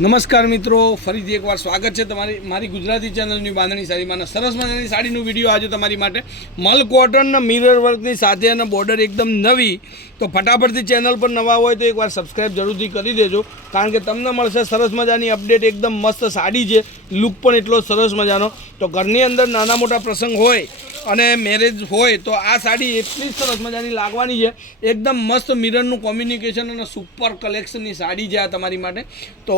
નમસ્કાર મિત્રો, ફરીથી એકવાર સ્વાગત છે તમારી મારી ગુજરાતી ચેનલની બાંધણી સાડીમાં સરસ મજાની સાડીનું વિડીયો આજે તમારી માટે મલ કોટનના મિરર વર્કની સાથે અને બોર્ડર એકદમ નવી. તો ફટાફટથી ચેનલ પર નવા હોય તો એકવાર સબસ્ક્રાઈબ જરૂરથી કરી દેજો, કારણ કે તમને મળશે સરસ મજાની અપડેટ. એકદમ મસ્ત સાડી છે, લુક પણ એટલો સરસ મજાનો. તો ઘરની અંદર નાના મોટા પ્રસંગ હોય અને મેરેજ હોય તો આ સાડી એટલી સરસ મજાની લાગવાની છે. એકદમ મસ્ત મિરરનું કોમ્યુનિકેશન અને સુપર કલેક્શનની સાડી છે આ તમારી માટે. તો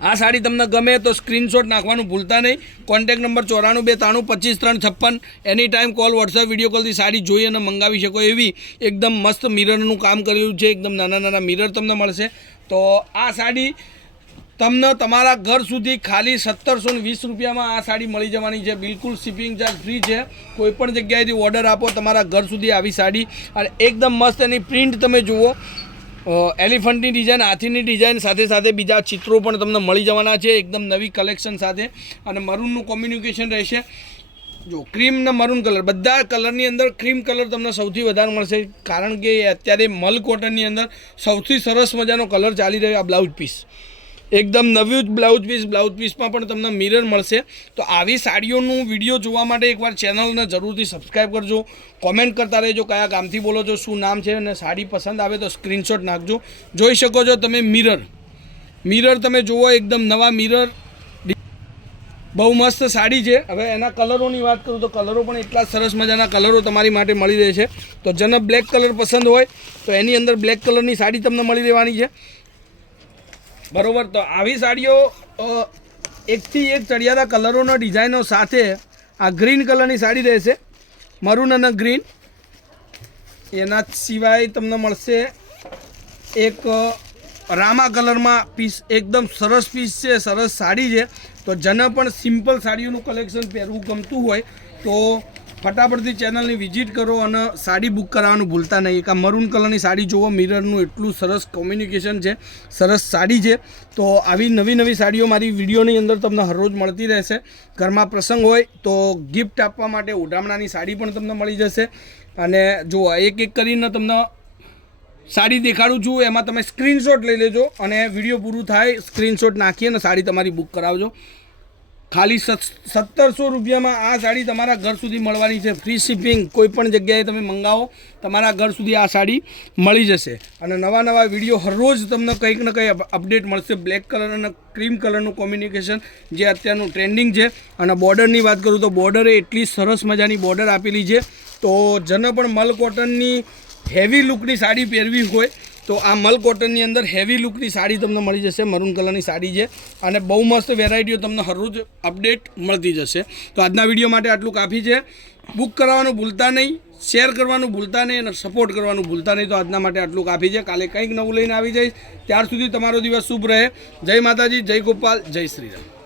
આ સાડી તમને ગમે તો સ્ક્રીનશોટ નાખવાનું ભૂલતા નહીં. Contact number 9423325356. Any time call, WhatsApp, video કોલથી સાડી જોઈ અને મંગાવી શકો એવી એકદમ મસ્ત મિરરનું કામ કર્યું છે. એકદમ નાના નાના મિરર તમને મળશે. તો આ સાડી તમને તમારા ઘર સુધી ખાલી 1720 રૂપિયામાં આ સાડી મળી જવાની છે. બિલકુલ શિપિંગ ચાર્જ ફ્રી છે. કોઈપણ જગ્યાએથી ઓર્ડર આપો, તમારા ઘર સુધી આવી સાડી. અને એકદમ મસ્ત એની પ્રિન્ટ તમે જુઓ, એલિફન્ટની ડિઝાઇન, હાથીની ડિઝાઇન, સાથે સાથે બીજા ચિત્રો પણ તમને મળી જવાના છે એકદમ નવી કલેક્શન સાથે. અને મરૂનનું કોમ્યુનિકેશન રહેશે. જો ક્રીમ ને મરૂન કલર, બધા કલરની અંદર ક્રીમ કલર તમને સૌથી વધારે મળશે, કારણ કે અત્યારે મલ કોટનની અંદર સૌથી સરસ મજાનો કલર ચાલી રહ્યો. આ બ્લાઉઝ પીસ એકદમ નવું જ બ્લાઉઝ પીસમાં પણ તમને મિરર મળશે. તો આવી સાડીઓનું વિડીયો જોવા માટે એકવાર ચેનલને જરૂરથી સબસ્ક્રાઈબ કરજો. કોમેન્ટ કરતા રહેજો કયા ગામથી બોલો છો, શું નામ છે, અને સાડી પસંદ આવે તો સ્ક્રીનશોટ નાખજો. જોઈ શકો છો તમે મિરર તમે જુઓ, એકદમ નવા મિરર, બહુ મસ્ત સાડી છે. હવે એના કલરોની વાત કરું તો કલરો પણ એટલા સરસ મજાના કલરો તમારી માટે મળી રહે છે. તો જેને બ્લેક કલર પસંદ હોય તો એની અંદર બ્લેક કલરની સાડી તમને મળી રહેવાની છે, બરોબર. તો આવી સાડીઓ એકથી એક ચડિયાતા કલરોના ડિઝાઇનો સાથે આ ગ્રીન કલરની સાડી રહેશે, મરૂન અને ગ્રીન. એના સિવાય તમને મળશે એક રામા કલરમાં પીસ. એકદમ સરસ પીસ છે, સરસ સાડી છે. તો જેને પણ સિમ્પલ સાડીઓનું કલેક્શન પહેરવું ગમતું હોય તો ફટાફટથી ચેનલની વિઝિટ કરો અને સાડી બુક કરાવવાનું ભૂલતા નહીં. એક આ મરૂન કલરની સાડી જુઓ, મિરરનું એટલું સરસ કોમ્યુનિકેશન છે, સરસ સાડી છે. તો આવી નવી સાડીઓ મારી વિડીયોની અંદર તમને હરરોજ મળતી રહેશે. ઘરમાં પ્રસંગ હોય તો ગિફ્ટ આપવા માટે ઉડામણાની સાડી પણ તમને મળી જશે. અને જુઓ, એક એક કરીને તમને સાડી દેખાડું છું, એમાં તમે સ્ક્રીનશોટ લઈ લેજો અને વિડીયો પૂરું થાય સ્ક્રીનશોટ નાખી અને સાડી તમારી બુક કરાવજો. ખાલી 1700 રૂપિયામાં આ સાડી તમારા ઘર સુધી મળવાની છે, ફ્રી શિપિંગ. કોઈપણ જગ્યાએ તમે મંગાવો, તમારા ઘર સુધી આ સાડી મળી જશે. અને નવા વિડીયો હરરોજ તમને કંઈક ને કંઈ અપડેટ મળશે. બ્લેક કલર અને ક્રીમ કલરનું કોમ્યુનિકેશન જે અત્યારનું ટ્રેન્ડિંગ છે. અને બોર્ડરની વાત કરું તો બોર્ડરે એટલી સરસ મજાની બોર્ડર આપેલી છે. તો જેને પણ મલ કોટનની હેવી લુકની સાડી પહેરવી હોય તો આ મલ કોટનની અંદર હેવી લુકની સાડી તમને મળી જશે. મરૂન કલરની સાડી છે અને બહુ મસ્ત વેરાયટીઓ તમને હરરોજ અપડેટ મળતી જશે. તો આજના વિડીયો માટે આટલું કાફી છે. બુક કરાવવાનું ભૂલતા નહીં, શેર કરવાનું ભૂલતા નહીં અને સપોર્ટ કરવાનું ભૂલતા નહીં. તો આજના માટે આટલું કાફી છે. કાલે કંઈક નવું લઈને આવી જઈશ. ત્યાર સુધી તમારો દિવસ શુભ રહે. જય માતાજી, જય ગોપાલ, જય શ્રી રામ.